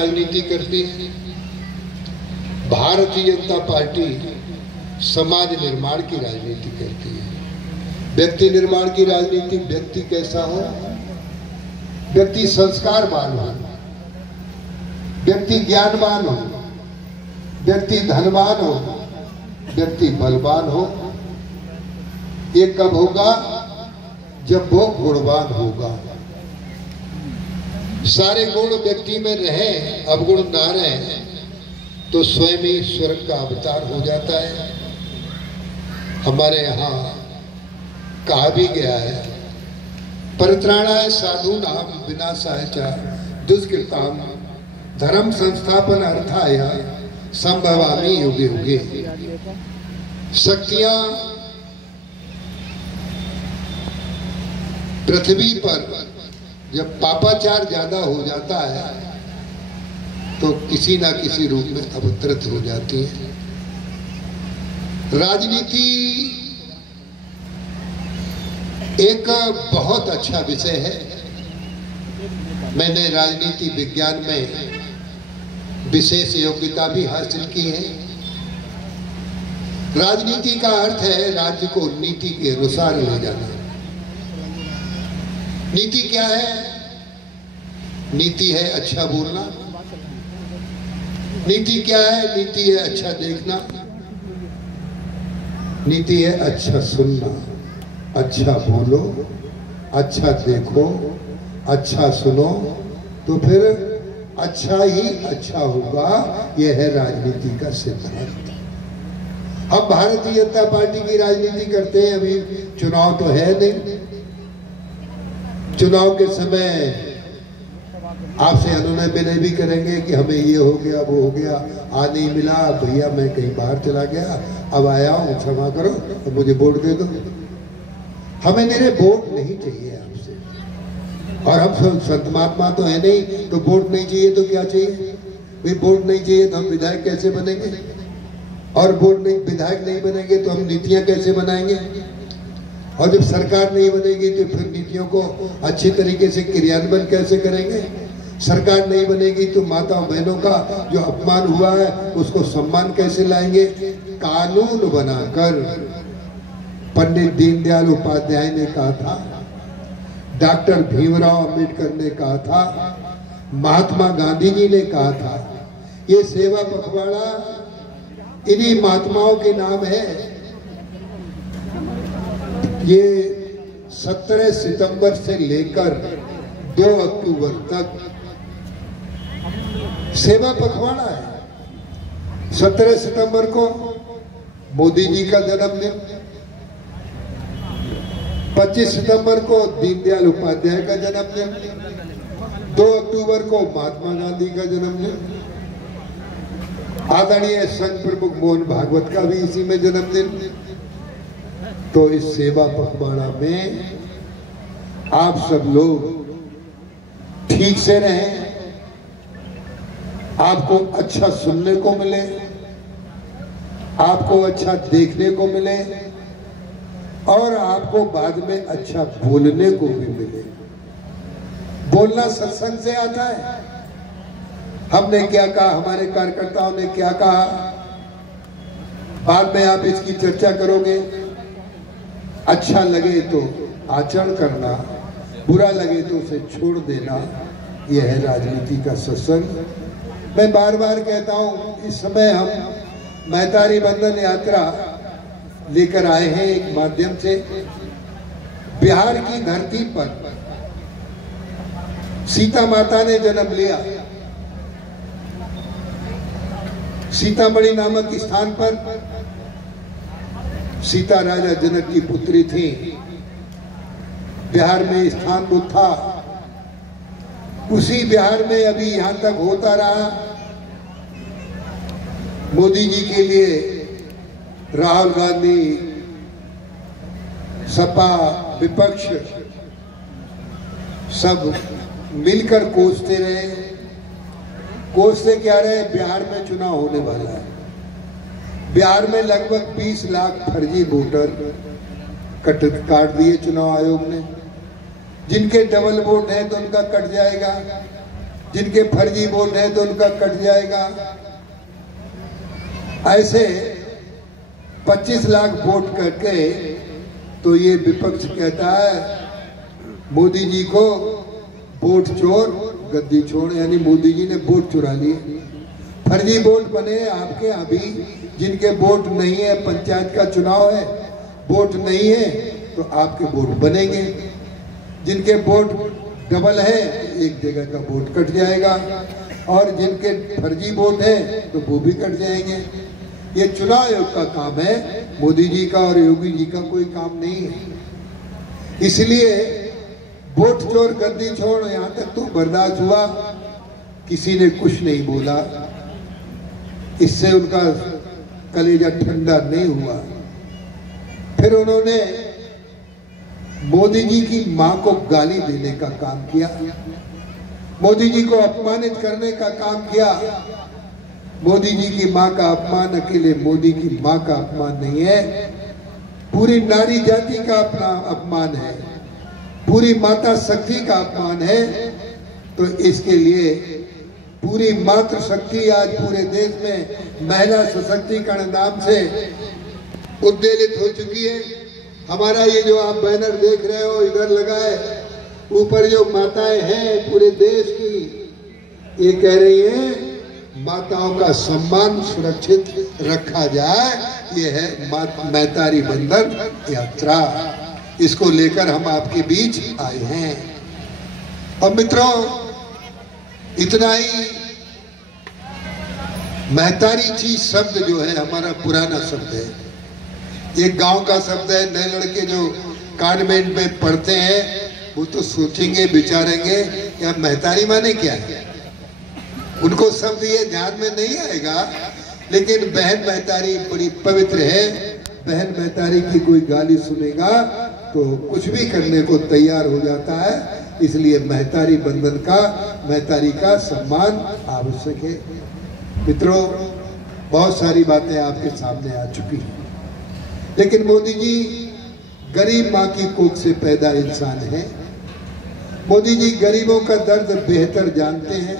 राजनीति करती है। भारतीय जनता पार्टी समाज निर्माण की राजनीति करती है। व्यक्ति निर्माण की राजनीति, व्यक्ति कैसा हो, व्यक्ति संस्कारवान हो, व्यक्ति ज्ञानवान हो, व्यक्ति धनवान हो, व्यक्ति बलवान हो। ये कब होगा? जब वो गुणवान होगा। सारे गुण व्यक्ति में रहे, अवगुण ना रहे तो स्वयं ही स्वर्ग का अवतार हो जाता है। हमारे यहाँ कहा भी गया है, परित्राणाय साधूनां विनाशाय च दुष्कृतां धर्म संस्थापन अर्थाय संभवामि युगे युगे। शक्तियां पृथ्वी पर जब पापाचार ज्यादा हो जाता है तो किसी ना किसी रूप में अवतरित हो जाती है। राजनीति एक बहुत अच्छा विषय है। मैंने राजनीति विज्ञान में विशेष योग्यता भी हासिल की है। राजनीति का अर्थ है राज्य को नीति के अनुसार ले जाना। नीति क्या है? नीति है अच्छा बोलना। नीति क्या है? नीति है अच्छा देखना। नीति है अच्छा सुनना, अच्छा बोलो, अच्छा देखो, अच्छा सुनो, तो फिर अच्छा ही अच्छा होगा। यह है राजनीति का सिद्धांत। हम भारतीय जनता पार्टी की राजनीति करते हैं। अभी चुनाव तो है नहीं। चुनाव के समय आपसे अनुनय विनय भी करेंगे कि हमें ये हो गया, वो हो गया, आ नहीं मिला, भैया मैं कहीं बाहर चला गया, अब आया हूं, क्षमा करो, तो मुझे वोट दे दो। हमें मेरे वोट नहीं चाहिए आपसे। और हम संत महात्मा तो है नहीं, तो वोट नहीं चाहिए तो क्या चाहिए? भाई वोट नहीं चाहिए तो हम विधायक कैसे बनेंगे? और वोट नहीं, विधायक नहीं बनेंगे तो हम नीतियां कैसे बनाएंगे? और जब सरकार नहीं बनेगी तो फिर नीतियों को अच्छी तरीके से क्रियान्वयन कैसे करेंगे? सरकार नहीं बनेगी तो माता बहनों का जो अपमान हुआ है उसको सम्मान कैसे लाएंगे? कानून बनाकर पंडित दीनदयाल उपाध्याय ने कहा था, डॉक्टर भीमराव अंबेडकर ने कहा था, महात्मा गांधी जी ने कहा था, ये सेवा पखवाड़ा इन्हीं महात्माओं के नाम है। ये 17 सितंबर से लेकर 2 अक्टूबर तक सेवा पखवाड़ा है। 17 सितंबर को मोदी जी का जन्मदिन, 25 सितंबर को दीनदयाल उपाध्याय का जन्मदिन, 2 अक्टूबर को महात्मा गांधी का जन्मदिन, आदरणीय संघ प्रमुख मोहन भागवत का भी इसी में जन्मदिन। तो इस सेवा पखवाड़ा में आप सब लोग ठीक से रहें, आपको अच्छा सुनने को मिले, आपको अच्छा देखने को मिले और आपको बाद में अच्छा बोलने को भी मिले। बोलना सत्संग से आता है। हमने क्या कहा, हमारे कार्यकर्ताओं ने क्या कहा, बाद में आप इसकी चर्चा करोगे। अच्छा लगे तो आचरण करना, बुरा लगे तो उसे छोड़ देना। यह है राजनीति का सत्संग। मैं बार बार कहता हूं, इस समय हम मैतारी बंधन यात्रा लेकर आए हैं एक माध्यम से। बिहार की धरती पर सीता माता ने जन्म लिया। सीतामढ़ी नामक स्थान पर सीता राजा जनक की पुत्री थी। बिहार में स्थान बुद्ध था। उसी बिहार में अभी यहां तक होता रहा। मोदी जी के लिए राहुल गांधी, सपा, विपक्ष सब मिलकर कोसते रहे। कोसते क्या रहे? बिहार में चुनाव होने वाला है। बिहार में लगभग 20 लाख फर्जी वोटर काट दिए चुनाव आयोग ने। जिनके डबल वोट है तो उनका कट जाएगा। जिनके फर्जी वोट हैं तो उनका कट जाएगा। ऐसे 25 लाख वोट करके तो ये विपक्ष कहता है मोदी जी को वोट चोर गद्दी छोड़, यानी मोदी जी ने वोट चुरा लिए। फर्जी वोट बने आपके अभी, जिनके वोट नहीं है, पंचायत का चुनाव है, वोट नहीं है तो आपके वोट बनेंगे। जिनके वोट डबल है एक जगह का वोट कट जाएगा, और जिनके फर्जी वोट है तो वो भी कट जाएंगे। ये चुनाव आयोग का काम है, मोदी जी का और योगी जी का कोई काम नहीं है। इसलिए वोट चोर गद्दी छोड़ यहां तक तो बर्दाश्त हुआ, किसी ने कुछ नहीं बोला, इससे उनका कलेजा ठंडा नहीं हुआ। फिर उन्होंने मोदी जी की मां को गाली देने का काम किया, मोदी जी को अपमानित करने का काम किया। मोदी जी की मां का अपमान अकेले मोदी की मां का अपमान नहीं है, पूरी नारी जाति का अपना अपमान है, पूरी माता शक्ति का अपमान है। तो इसके लिए पूरी मातृ शक्ति आज पूरे देश में महिला सशक्तिकरण नाम से उद्वेलित हो चुकी है। हमारा ये जो आप बैनर देख रहे हो इधर लगा है, ऊपर जो माताएं हैं पूरे देश की, ये कह रही है माताओं का सम्मान सुरक्षित रखा जाए। ये है मैतारी बंधन यात्रा, इसको लेकर हम आपके बीच आए हैं। और मित्रों, इतना ही महतारी चीज शब्द जो है हमारा पुराना शब्द है, एक गांव का शब्द है। नए लड़के जो कॉन्वेंट में पढ़ते हैं वो तो सोचेंगे विचारेंगे या महतारी माने क्या है, उनको शब्द ये ध्यान में नहीं आएगा। लेकिन बहन महतारी बड़ी पवित्र है, बहन महतारी की कोई गाली सुनेगा तो कुछ भी करने को तैयार हो जाता है। इसलिए महतारी बंधन का, महतारी का सम्मान आवश्यक है। मित्रों, बहुत सारी बातें आपके सामने आ चुकी हैं, लेकिन मोदी जी गरीब माँ की कोख से पैदा इंसान है। मोदी जी गरीबों का दर्द बेहतर जानते हैं।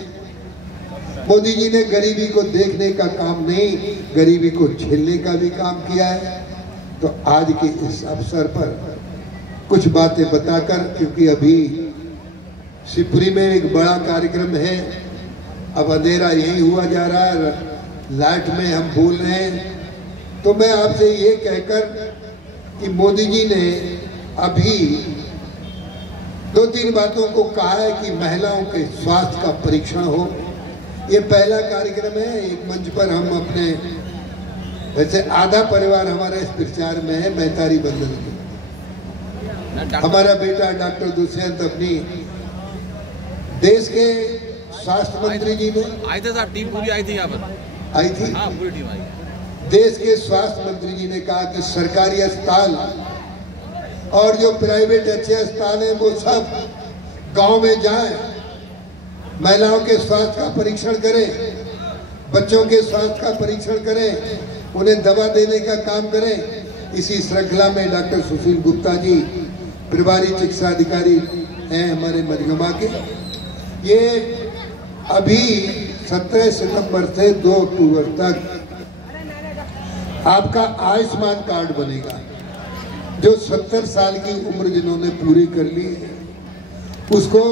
मोदी जी ने गरीबी को देखने का काम नहीं, गरीबी को झेलने का भी काम किया है। तो आज के इस अवसर पर कुछ बातें बताकर, क्योंकि अभी शिवपुरी में एक बड़ा कार्यक्रम है, अब अंधेरा यही हुआ जा रहा है, लाइट में हम बोल रहे हैं, तो मैं आपसे ये कहकर कि मोदी जी ने अभी 2-3 बातों को कहा है कि महिलाओं के स्वास्थ्य का परीक्षण हो। ये पहला कार्यक्रम है, एक मंच पर हम अपने, वैसे आधा परिवार हमारा इस प्रचार में है महतारी बंधन की। हमारा बेटा डॉक्टर दुष्यंत अपनी देश के स्वास्थ्य मंत्री जी ने आए थे साहब, टीम पूरी आई थी यहाँ पर, आई थी, हाँ पूरी टीम आई। देश के स्वास्थ्य मंत्री जी ने कहा कि सरकारी अस्पताल और जो प्राइवेट अच्छे अस्पताल हैं वो सब गांव में जाएं, महिलाओं के स्वास्थ्य का परीक्षण करें, बच्चों के स्वास्थ्य का परीक्षण करें, उन्हें दवा देने का काम करें। इसी श्रृंखला में डॉक्टर सुशील गुप्ता जी प्रभारी चिकित्सा अधिकारी हैं हमारे मजगमा के, ये अभी 17 सितंबर से 2 अक्टूबर तक आपका आयुष्मान कार्ड बनेगा। जो 70 साल की उम्र जिन्होंने पूरी कर ली है, उसको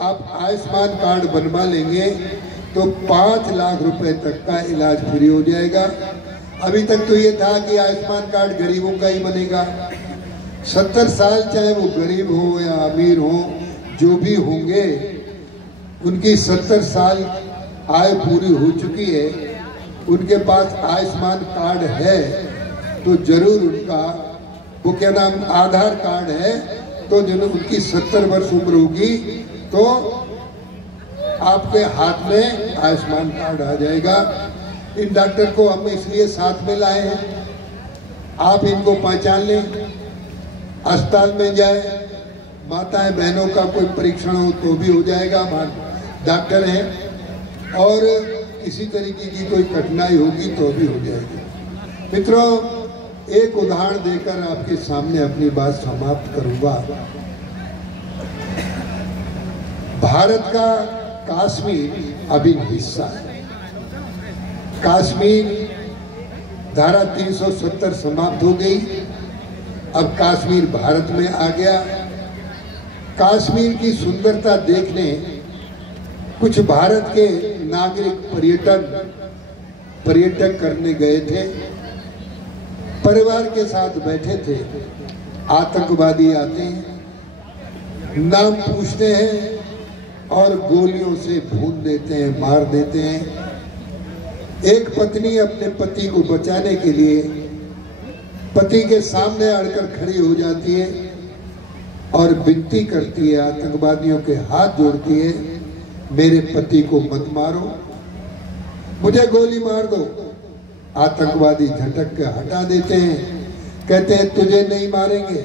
आप आयुष्मान कार्ड बनवा लेंगे तो 5 लाख रुपए तक का इलाज फ्री हो जाएगा। अभी तक तो ये था कि आयुष्मान कार्ड गरीबों का ही बनेगा। 70 साल चाहे वो गरीब हो या अमीर हो, जो भी होंगे, उनकी 70 साल आयु पूरी हो चुकी है, उनके पास आयुष्मान कार्ड है तो जरूर उनका, वो क्या नाम, आधार कार्ड है, तो जिन्हें उनकी 70 वर्ष उम्र होगी तो आपके हाथ में आयुष्मान कार्ड आ जाएगा। इन डॉक्टर को हम इसलिए साथ में लाए हैं, आप इनको पहचान लें, अस्पताल में जाए, माताएं बहनों का कोई परीक्षण हो तो भी हो जाएगा, हमारे डॉक्टर हैं, और किसी तरीके की कोई कठिनाई होगी तो भी हो जाएगी। मित्रों, एक उदाहरण देकर आपके सामने अपनी बात समाप्त करूंगा। भारत का कश्मीर अभिन्न हिस्सा है। कश्मीर धारा 370 समाप्त हो गई, अब कश्मीर भारत में आ गया। कश्मीर की सुंदरता देखने कुछ भारत के नागरिक पर्यटक करने गए थे, परिवार के साथ बैठे थे। आतंकवादी आते हैं, नाम पूछते हैं और गोलियों से भून देते हैं, मार देते हैं। एक पत्नी अपने पति को बचाने के लिए पति के सामने अड़कर खड़ी हो जाती है और विनती करती है, आतंकवादियों के हाथ जोड़ती है, मेरे पति को मत मारो, मुझे गोली मार दो। आतंकवादी झटक के हटा देते हैं, कहते हैं तुझे नहीं मारेंगे,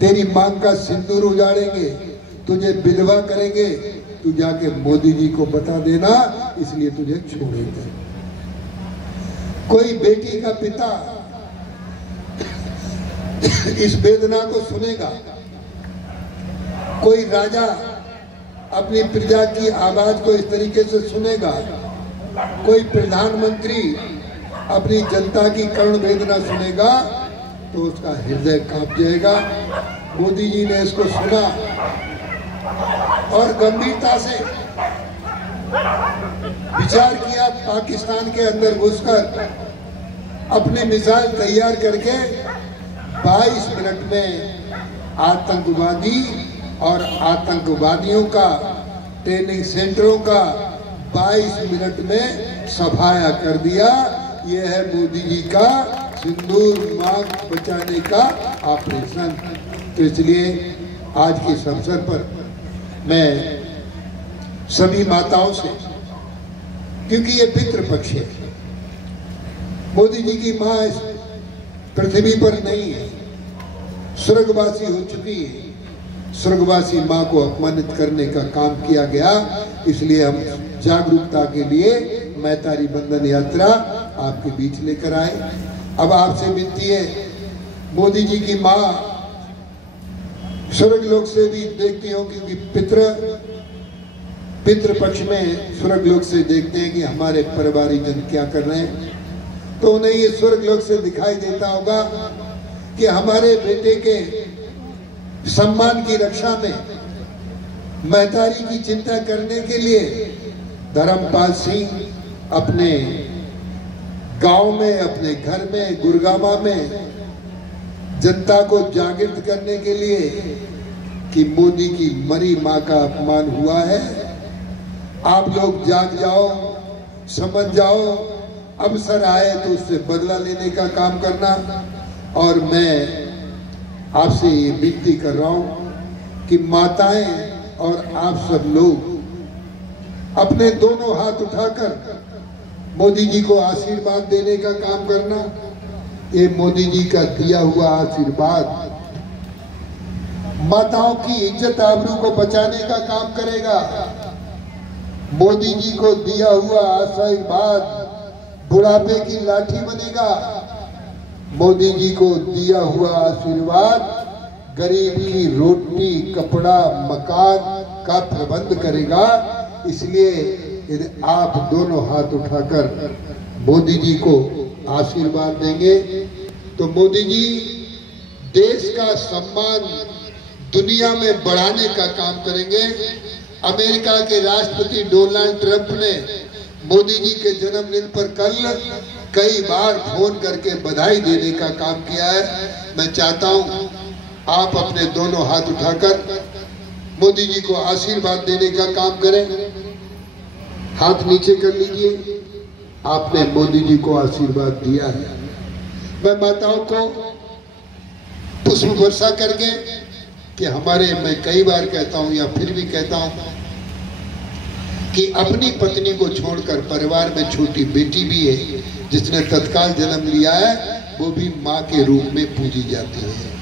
तेरी मांग का सिंदूर उजाड़ेंगे, तुझे विधवा करेंगे, तू जाके मोदी जी को बता देना, इसलिए तुझे छोड़ेंगे। कोई बेटी का पिता इस वेदना को सुनेगा, कोई राजा अपनी प्रजा की आवाज को इस तरीके से सुनेगा, कोई प्रधानमंत्री अपनी जनता की करुण वेदना सुनेगा तो उसका हृदय कांप जाएगा। मोदी जी ने इसको सुना और गंभीरता से विचार किया। पाकिस्तान के अंदर घुसकर अपने मिसाइल तैयार करके 22 मिनट में आतंकवादी और आतंकवादियों का ट्रेनिंग सेंटरों का 22 मिनट में सफाया कर दिया। यह है मोदी जी का सिंदूर मांग बचाने का ऑपरेशन। तो इसलिए आज के इस अवसर पर मैं सभी माताओं से, क्योंकि ये पितृपक्ष है, मोदी जी की माँ इस पृथ्वी पर नहीं है, स्वर्गवासी हो चुकी है। स्वर्गवासी माँ को अपमानित करने का काम किया गया, इसलिए हम जागरूकता के लिए मैतारी बंधन यात्रा आपके बीच लेकर आए। अब आपसे विनती है, मोदी जी की माँ स्वर्ग लोक से भी देखती हो, क्योंकि पितृ पक्ष में स्वर्ग लोक से देखते हैं कि हमारे परिवारीजन क्या कर रहे हैं, तो उन्हें ये स्वर्ग लोक से दिखाई देता होगा कि हमारे बेटे के सम्मान की रक्षा में मैतारी की चिंता करने के लिए धर्मपाल सिंह अपने गांव में, अपने घर में, गुरगामा में जनता को जागृत करने के लिए कि मोदी की मरी मां का अपमान हुआ है, आप लोग जाग जाओ, समझ जाओ, अवसर आए तो उससे बदला लेने का काम करना। और मैं आपसे ये विनती कर रहा हूं कि माताएं और आप सब लोग अपने दोनों हाथ उठाकर मोदी जी को आशीर्वाद देने का काम करना। ये मोदी जी का दिया हुआ आशीर्वाद माताओं की इज्जत आबरू को बचाने का काम करेगा। मोदी जी को दिया हुआ आशीर्वाद बुढ़ापे की लाठी बनेगा। मोदी जी को दिया हुआ आशीर्वाद गरीब की रोटी, कपड़ा, मकान का प्रबंध करेगा। इसलिए यदि आप दोनों हाथ उठाकर मोदी जी को आशीर्वाद देंगे तो मोदी जी देश का सम्मान दुनिया में बढ़ाने का काम करेंगे। अमेरिका के राष्ट्रपति डोनाल्ड ट्रंप ने मोदी जी के जन्मदिन पर कल कई बार फोन करके बधाई देने का काम किया है। मैं चाहता हूं आप अपने दोनों हाथ उठाकर मोदी जी को आशीर्वाद देने का काम करें। हाथ नीचे कर लीजिए, आपने मोदी जी को आशीर्वाद दिया है। मैं माताओं को पुष्प वर्षा करके कि मैं कई बार कहता हूं या फिर भी कहता हूं कि अपनी पत्नी को छोड़कर परिवार में छोटी बेटी भी है जिसने तत्काल जन्म लिया है, वो भी माँ के रूप में पूजी जाती है।